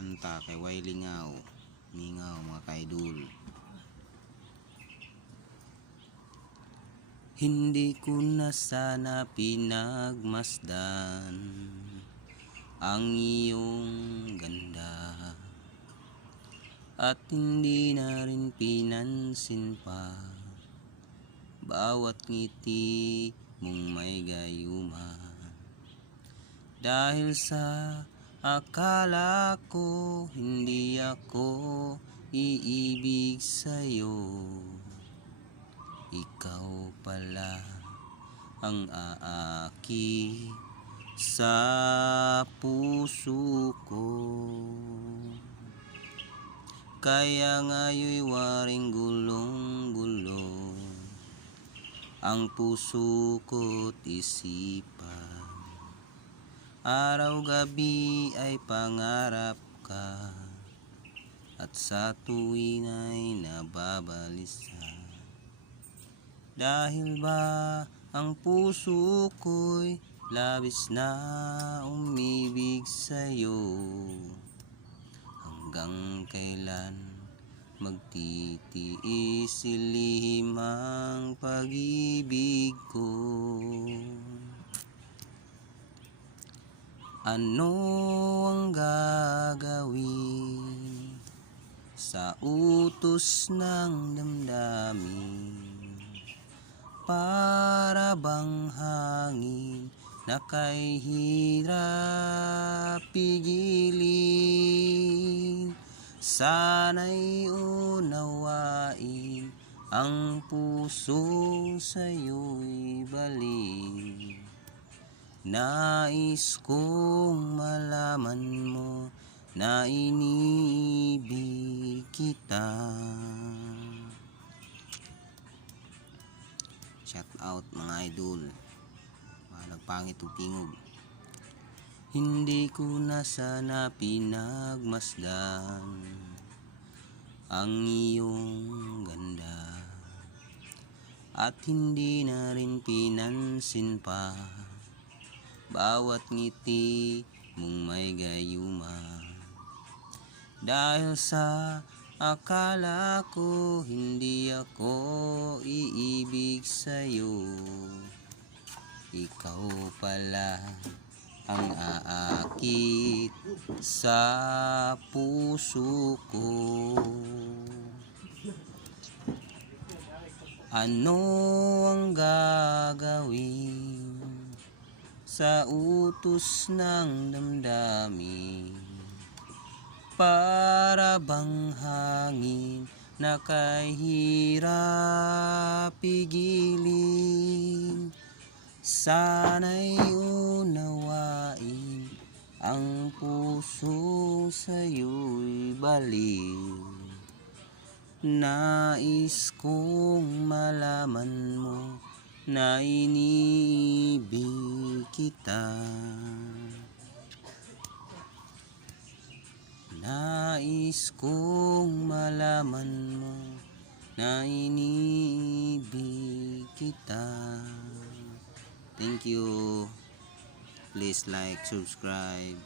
kanta kay Wiley Ngao, Mingaw mga kaidol. Hindi ko na sana pinagmasdan ang iyong ganda, at hindi na rin pinansin pa bawat ngiti mong may gayuma. Dahil sa akala ko hindi ako iibig sa'yo, ikaw pala ang aaki sa puso ko. Kaya nga'yo'y waring gulong-gulo ang puso ko't isipan. Araw-gabi ay pangarap ka, at sa tuwin ay nababalisa. Dahil ba ang puso ko'y labis na umibig sa'yo, hanggang kailan magtitiis ilihim ang pag-ibig ko. Ano ang gagawin sa utos ng damdamin? Para bang hangin na kay hirap pigilin? Sana'y unawain ang puso sa'yo'y balik. Nais kong malaman mo na iniibig kita. Shout out mga idol, mga nagpangit o tingog. Hindi ko na sana pinagmasdan ang iyong ganda, at hindi na rin pinansin pa bawat ngiti mong may gayuma. Dahil sa akala ko hindi ako iibig sa'yo, ikaw pala ang aakit sa puso ko. Ano ang gagawin sa utos ng damdamin? Para bang hangin na kay hirap pigilin? Sana'y unawain ang puso sa'yo'y baliw. Nais kong malaman mo na iniibig kita. Nais kong malaman mo na iniibig kita. Thank you. Please like, subscribe.